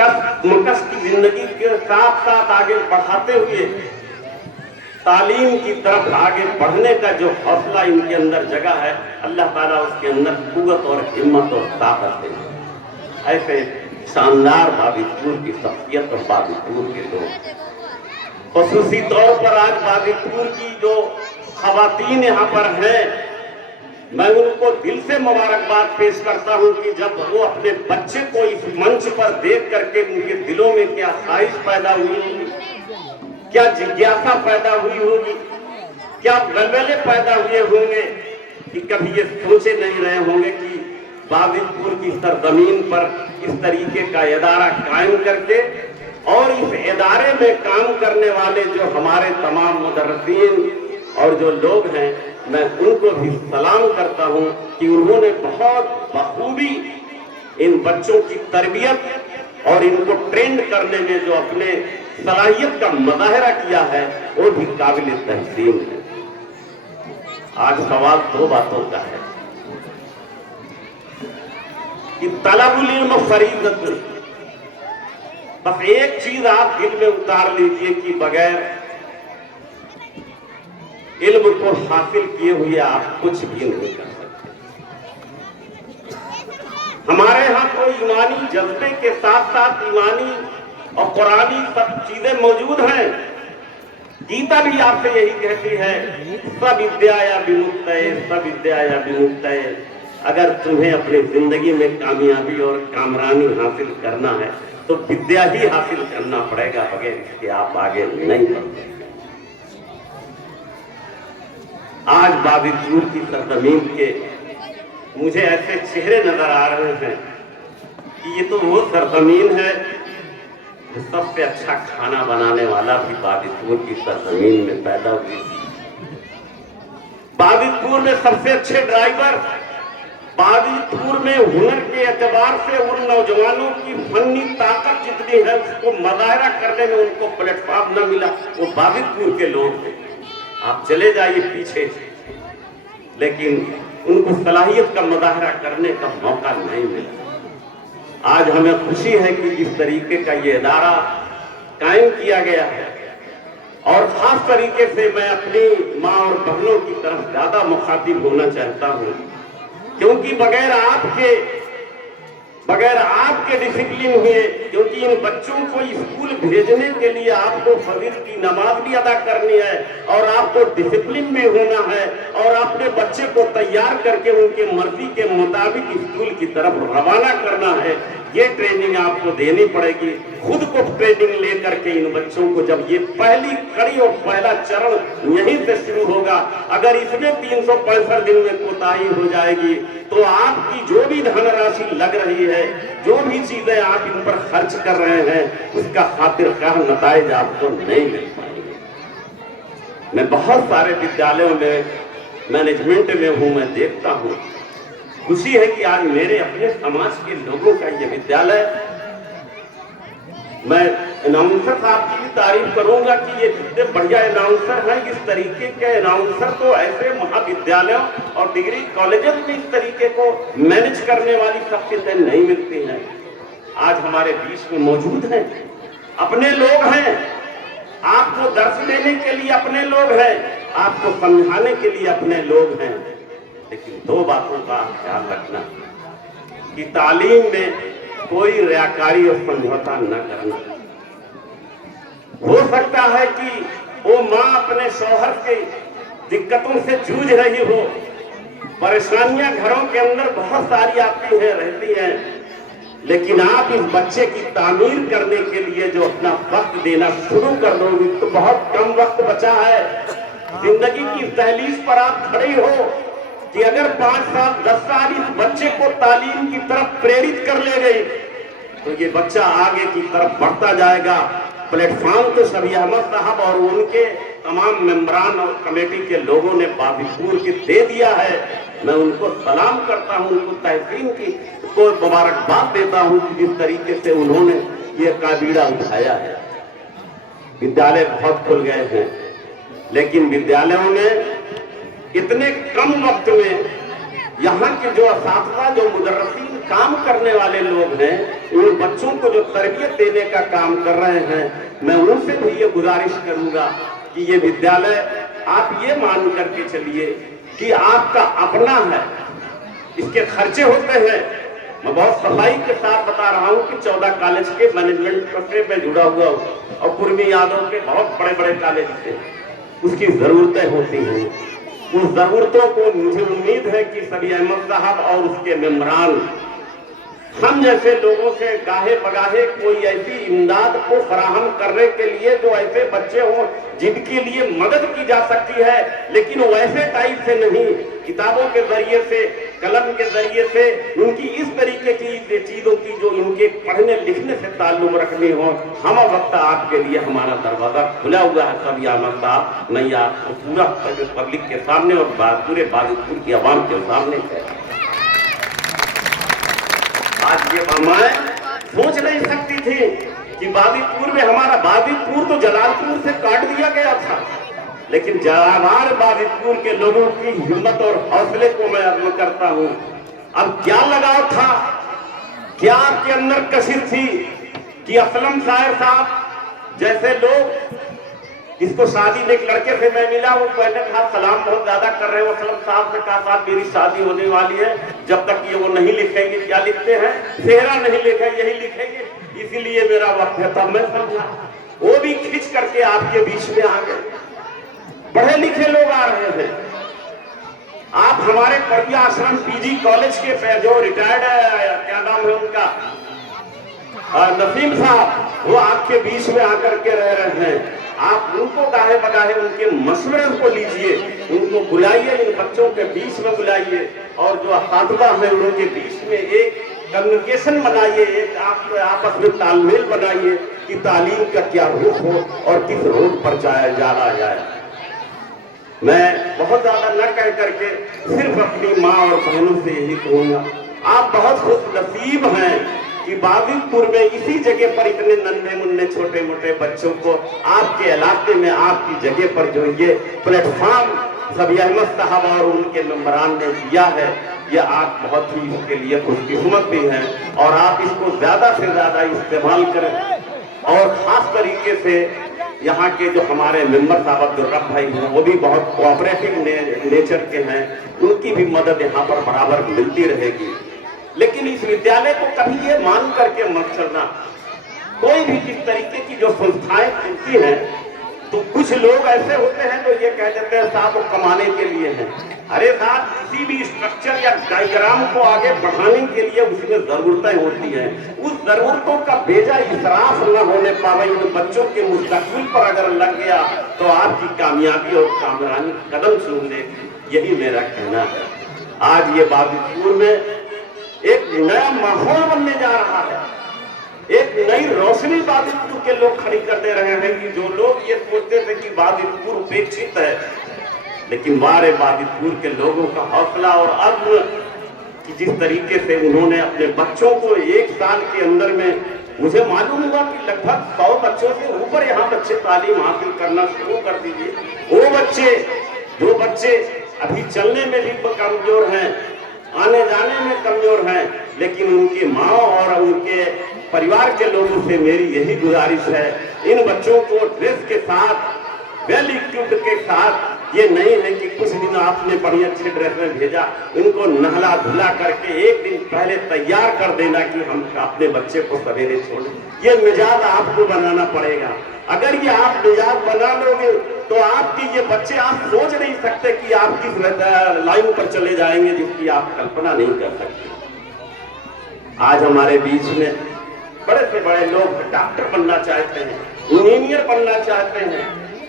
कष्ट मकस की जिंदगी के साथ साथ आगे बढ़ाते हुए तालीम की तरफ आगे बढ़ने का जो हौसला इनके अंदर जगह है, अल्लाह ताला उसके अंदर कुव्वत और हिम्मत और ताकत दे। ऐसे शानदार बाबीपुर की शख्सियत और बाबीपुर के लोग, खुसूसी तौर पर आज बाबीपुर की जो खवातीन यहाँ पर हैं, मैं उनको दिल से मुबारकबाद पेश करता हूँ कि जब वो अपने बच्चे को इस मंच पर देख करके उनके दिलों में क्या ख्वाहिश पैदा हुई होगी, क्या जिज्ञासा पैदा हुई होगी, क्या गलगले पैदा हुए होंगे कि कभी ये सोचे नहीं रहे होंगे कि बाबीपुर की सरजमीन पर इस तरीके का इदारा कायम करके और इस इदारे में काम करने वाले जो हमारे तमाम मुदर्रिसीन और जो लोग हैं, मैं उनको भी सलाम करता हूं कि उन्होंने बहुत बखूबी इन बच्चों की तरबियत और इनको ट्रेंड करने में जो अपने सलाहियत का मुजाहरा किया है, वो भी काबिल तहसीन है। आज सवाल दो बातों का है कि तलबुल इल्म फरीज़तुन, बस एक चीज आप दिल में उतार लीजिए कि बगैर इल्म को हासिल किए हुए आप कुछ भी नहीं कर सकते। हमारे यहाँ तो ईमानी जज्बे के साथ साथ ईमानी और कुरानी सब चीजें मौजूद हैं। गीता भी आपसे यही कहती है, सविद्याया विमुक्तये, सविद्याया विमुक्तये। अगर तुम्हें अपनी जिंदगी में कामयाबी और कामरानी हासिल करना है तो विद्या ही हासिल करना पड़ेगा, बगैर इसके आप आगे नहीं बढ़ सकते। आज बाबीपुर की सरजमीन के मुझे ऐसे चेहरे नजर आ रहे हैं कि ये तो वो सरजमीन है जो सबसे अच्छा खाना बनाने वाला भी बाबीपुर की सरजमीन में पैदा हुई। बाबीपुर में सबसे अच्छे ड्राइवर, बाबीपुर में हुनर के एतबार से उन नौजवानों की फन्नी ताकत जितनी है उसको मुजाहरा करने में उनको प्लेटफॉर्म न मिला, वो बाबीपुर के लोग थे। आप चले जाइए पीछे, लेकिन उनको सलाहियत का मुजाहरा करने का मौका नहीं मिला। आज हमें खुशी है कि जिस तरीके का ये इदारा कायम किया गया है, और खास तरीके से मैं अपनी माँ और बहनों की तरफ ज्यादा मुखातिब होना चाहता हूँ, क्योंकि बगैर आपके डिसिप्लिन हुए, क्योंकि इन बच्चों को स्कूल भेजने के लिए आपको फजर की नमाज भी अदा करनी है और आपको डिसिप्लिन में होना है और अपने बच्चे को तैयार करके उनके मर्जी के मुताबिक स्कूल की तरफ रवाना करना है। ये ट्रेनिंग आपको देनी पड़ेगी। खुद को ट्रेनिंग लेकर के इन बच्चों को, जब ये पहली कड़ी और पहला चरण यहीं से शुरू होगा, अगर इसमें 365 दिन में कोताही हो जाएगी तो आपकी जो भी धनराशि लग रही है, जो भी चीजें आप इन पर खर्च कर रहे हैं, उसका खातिरख्वाह नताइज आपको नहीं मिल पाएंगे। मैं बहुत सारे विद्यालयों में मैनेजमेंट में हूं, मैं देखता हूं, खुशी है कि आज मेरे अपने समाज के लोगों का ये विद्यालय, मैं अनाउंसर साहब की भी तारीफ करूंगा कि ये कितने बढ़िया अनाउंसर हैं। इस तरीके के अनाउंसर तो ऐसे महाविद्यालयों और डिग्री कॉलेजों में इस तरीके को मैनेज करने वाली शख्सियतें नहीं मिलती हैं। आज हमारे बीच में मौजूद हैं, अपने लोग हैं, आपको दर्श देने के लिए अपने लोग हैं, आपको समझाने के लिए अपने लोग हैं। लेकिन दो बातों का ख्याल रखना कि तालीम में कोई रियाकारी और समझौता न करना। हो सकता है कि वो माँ अपने शौहर के दिक्कतों से जूझ रही हो, परेशानियां घरों के अंदर बहुत सारी आती हैं, रहती हैं, लेकिन आप इस बच्चे की तामीर करने के लिए जो अपना वक्त देना शुरू कर दोगे तो बहुत कम वक्त बचा है। जिंदगी की दहलीज पर आप खड़े हो कि अगर 5 साल 10 साल इस बच्चे को तालीम की तरफ प्रेरित कर ले गई तो ये बच्चा आगे की तरफ बढ़ता जाएगा। प्लेटफॉर्म तो शबीर अहमद साहब और उनके तमाम मेंबरान और कमेटी के लोगों ने बाबीपुर के दे दिया है। मैं उनको सलाम करता हूं, उनको तहसीन की को मुबारकबाद देता हूं कि जिस तरीके से उन्होंने ये काबीड़ा उठाया है। विद्यालय बहुत खुल गए हैं, लेकिन विद्यालयों में इतने कम वक्त में यहाँ के जो असातिज़ा, जो मुदर्रिसीन काम करने वाले लोग हैं, उन बच्चों को जो तरबियत देने का काम कर रहे हैं, मैं उनसे भी ये गुजारिश करूंगा कि ये विद्यालय आप ये मान करके चलिए कि आपका अपना है, इसके खर्चे होते हैं। मैं बहुत सफाई के साथ बता रहा हूँ कि 14 कॉलेज के मैनेजमेंट से मैं जुड़ा हुआ हूँ और कुर्मी यादव के बहुत बड़े बड़े कॉलेज से उसकी जरूरतें होती हैं। उन जरूरतों को मुझे उम्मीद है कि सभी अहमद साहब और उसके मेंबरान हम जैसे लोगों से गाहे बगाहे कोई ऐसी इमदाद को फराहम करने के लिए जो ऐसे बच्चे हों जिनके लिए मदद की जा सकती है, लेकिन वैसे टाइप से नहीं, किताबों के जरिए से, कलम के जरिए से, उनकी इस तरीके की चीजों की जो इनके पढ़ने लिखने से ताल्लुक रखनी हो। हम वक्त आपके लिए हमारा दरवाजा खुला हुआ है। सभी अहमद साहब नहीं आपको पूरा पब्लिक के सामने और पूरे बागेपुर की आवाम के सामने है। आज ये मामाएं सोच नहीं सकती थी कि बागीपुर में हमारा बागीपुर तो जलालपुर से काट दिया गया था, लेकिन जवान बागीपुर के लोगों की हिम्मत और हौसले को मैं अर्ज करता हूं। अब क्या लगाव था, क्या आपके अंदर कशिश थी कि असलम शायर साहब जैसे लोग, इसको शादी में एक लड़के से मैं मिला, वो कहने था सलाम बहुत ज्यादा कर रहे हो असलम साहब ने कहा साहब मेरी शादी होने वाली है, जब तक ये वो नहीं लिखेंगे, क्या लिखते हैं, सेहरा नहीं लिखे यही लिखेंगे, इसीलिए मेरा वक्त है। तब मैं समझा वो भी खींच करके आपके बीच में आ गए। पढ़े लिखे लोग आ रहे हैं। आप हमारे परबिया आश्रम पीजी कॉलेज के जो रिटायर्ड है, क्या नाम है उनका, नसीम साहब, वो आपके बीच में आकर के रह रहे हैं। आप उनको गाहे बगाहे उनके मशवरे को लीजिए, उनको बुलाइए, इन बच्चों के बीच में बुलाइए और जो असातिज़ा है उनके बीच में एक कम्युनिकेशन बनाइए, एक आपस में तालमेल बनाइए कि तालीम का क्या रुख हो और किस रोड पर जाया जाए। मैं बहुत ज्यादा न कह करके सिर्फ अपनी माँ और बहनों से यही कहूँगा, आप बहुत खुश नसीब हैं कि बागीपुर में इसी जगह पर इतने नन्हे मुन्ने छोटे मोटे बच्चों को आपके इलाके में आपकी जगह पर जो ये प्लेटफॉर्म सभी अहमद साहब और उनके मेंबरान ने दिया है, ये आप बहुत ही इसके लिए खुशकिस्मत भी हैं और आप इसको ज्यादा से ज्यादा इस्तेमाल करें। और खास तरीके से यहाँ के जो हमारे मेंबर साहब अब्दुर्रब भाई हैं, वो भी बहुत कोऑपरेटिव नेचर के हैं, उनकी भी मदद यहाँ पर बराबर मिलती रहेगी। लेकिन इस विद्यालय को कभी ये मान करके मत चलना, कोई भी किस तरीके की जो संस्थाएं खुलती हैं तो कुछ लोग ऐसे होते हैं जो ये कह देते हैं साहब वो कमाने के लिए हैं। अरे साहब, किसी भी स्ट्रक्चर या डायग्राम को आगे बढ़ाने के लिए उसमें जरूरतें होती हैं, उस जरूरतों का बेजा इसराफ न होने पावे उन बच्चों के मुस्तकबिल पर अगर लग गया तो आपकी कामयाबी और कामरानी कदम चूम लेगी। यही मेरा कहना है। आज ये बागीपुर में एक नया माहौल बनने जा रहा है, एक नई रोशनी बागीपुर के लोग खड़ी कर दे रहे हैं कि जो लोग ये सोचते थे कि बागीपुर उपेक्षित है, लेकिन वारे बागीपुर के लोगों का हौसला और अज़्म कि जिस तरीके से उन्होंने अपने बच्चों को एक साल के अंदर में, मुझे मालूम हुआ कि लगभग 100 बच्चों से ऊपर यहाँ बच्चे तालीम हासिल करना शुरू कर दीजिए। वो बच्चे जो बच्चे अभी चलने में भी कमजोर हैं, आने जाने में कमजोर हैं, लेकिन उनकी माँ और उनके परिवार के लोगों से मेरी यही गुजारिश है, इन बच्चों को ड्रेस के साथ, वेल इक्विप्ड के साथ, ये नहीं है कि कुछ दिन आपने बड़ी अच्छे ड्रेस में भेजा, इनको नहला धुला करके एक दिन पहले तैयार कर देना कि हम अपने बच्चे को सवेरे छोड़ें। ये मिजाज आपको बनाना पड़ेगा। अगर ये आप मिजाज बना लोगे तो आपकी ये बच्चे, आप सोच नहीं सकते कि आप किस लाइन पर चले जाएंगे जिसकी आप कल्पना नहीं कर सकते। आज हमारे बीच में बड़े से बड़े लोग डॉक्टर बनना चाहते हैं, इंजीनियर बनना चाहते हैं,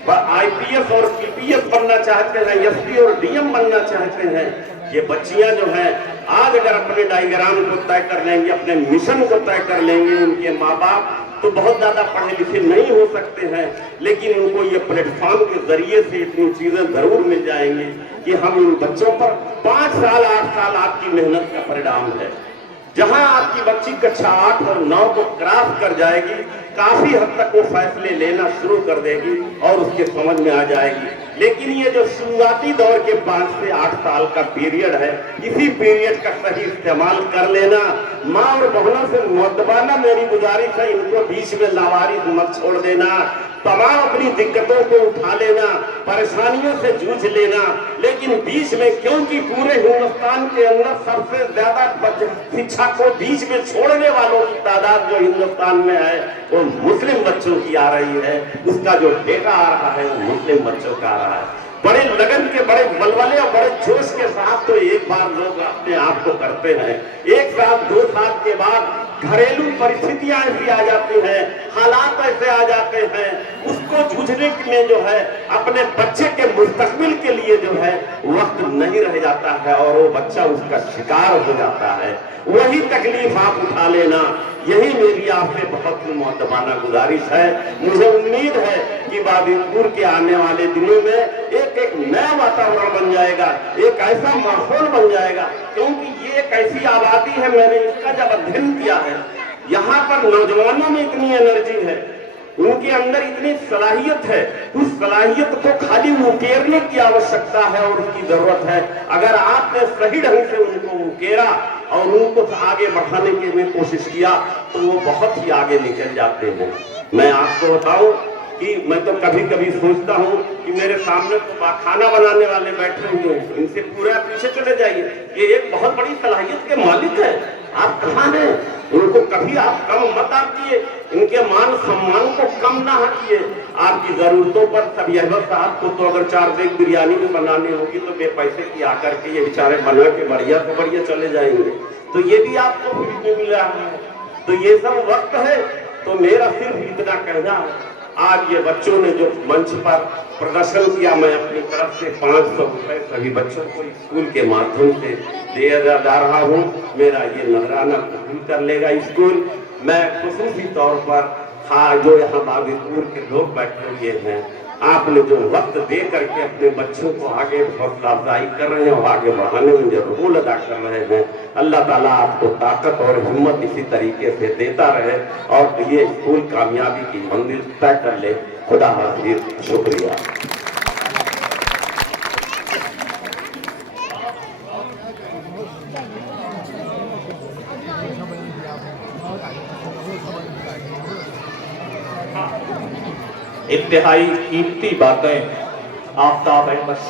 आईपीएस और पीपीएस बनना चाहते हैं, एसपी और डीएम बनना चाहते हैं। ये बच्चियां जो हैं आज अगर अपने डायग्राम को तय कर लेंगे, अपने मिशन को तय कर लेंगे, उनके माँ बाप तो बहुत ज्यादा पढ़े लिखे नहीं हो सकते हैं, लेकिन उनको ये प्लेटफॉर्म के जरिए से इतनी चीजें जरूर मिल जाएंगी कि हम इन बच्चों पर 5 साल 8 साल आपकी मेहनत का परिणाम है। जहां आपकी बच्ची कक्षा 8 और 9 को क्रॉस कर जाएगी, काफी हद तक वो फैसले लेना शुरू कर देगी और उसके समझ में आ जाएगी। लेकिन ये जो शुरुआती दौर के 5 से 8 साल का पीरियड है, इसी पीरियड का सही इस्तेमाल कर लेना। माँ और बहनों से मुद्दबाना मेरी गुजारिश है, इनको बीच में लावारिस मत छोड़ देना। तमाम अपनी दिक्कतों को उठा लेना, परेशानियों से जूझ लेना, लेकिन बीच में, क्योंकि पूरे हिंदुस्तान के अंदर सबसे ज्यादा शिक्षा को बीच में छोड़ने वालों की तादाद जो हिंदुस्तान में है वो मुस्लिम बच्चों की आ रही है। उसका जो डेटा आ रहा है वो मुस्लिम बच्चों का आ रहा है। बड़े लगन के, बड़े बलबले और बड़े जोश के साथ तो एक बार लोग अपने आप को करते हैं, 1 साल 2 साल के बाद घरेलू परिस्थितियां ऐसी आ जाती हैं, हालात ऐसे आ जाते हैं, उसको जूझने में जो है अपने बच्चे के मुस्तकबिल के लिए जो है वक्त नहीं रह जाता है और वो बच्चा उसका शिकार हो जाता है। वही तकलीफ आप उठा लेना, यही मेरी आपसे बहुत ही मुअद्दबाना गुजारिश है। मुझे उम्मीद है कि बाबीपुर के आने वाले दिनों में एक नया वातावरण बन जाएगा, एक ऐसा माहौल बन जाएगा, क्योंकि ये एक ऐसी आबादी है, मैंने इसका जब अध्ययन किया है, यहाँ पर नौजवानों में इतनी एनर्जी है, उनके अंदर इतनी सलाहियत है, उस सलाहियत को खाली उकेरने की आवश्यकता है और उसकी जरूरत है। अगर आपने सही ढंग से उनको उकेरा और उनको आगे बढ़ाने की में कोशिश किया तो वो बहुत ही आगे निकल जाते हैं। मैं आपको बताऊं कि मैं तो कभी कभी सोचता हूं कि मेरे सामने तो खाना बनाने वाले बैठे हुए हैं, इनसे पूरा पीछे चले जाइए, ये एक बहुत बड़ी सलाहियत के मालिक है। आप कहाँ हैं? उनको कभी आप कम मत आकिए, इनके मान सम्मान को कम ना हटिए। आपकी जरूरतों पर सब यह साहब को तो अगर 4 बैग बिरयानी भी बनानी होगी तो बेपैसे की आकर के ये बेचारे बना के बढ़िया से बढ़िया चले जाएंगे, तो ये भी आपको फ्री में मिल रहा है। तो ये सब वक्त है। तो मेरा सिर्फ इतना कहना है, आज ये बच्चों ने जो मंच पर प्रदर्शन किया, मैं अपनी तरफ से 500 रुपए सभी बच्चों को स्कूल के माध्यम से दिया जा रहा हूँ। मेरा ये नजराना कबूल कर लेगा स्कूल। मैं खुसूसी तौर पर जो यहाँ बाबीपुर के लोग बैठे हुए हैं, आपने जो वक्त दे करके अपने बच्चों को आगे हौसला अफजाई कर रहे हैं और आगे बढ़ाने में जो रोल अदा कर रहे हैं, अल्लाह ताला आपको ताकत और हिम्मत इसी तरीके से देता रहे और ये स्कूल कामयाबी की मंजिल तय कर ले। खुदा हाफिज, शुक्रिया। इंतहाई कीमती बातें आफ्ताब अहमद से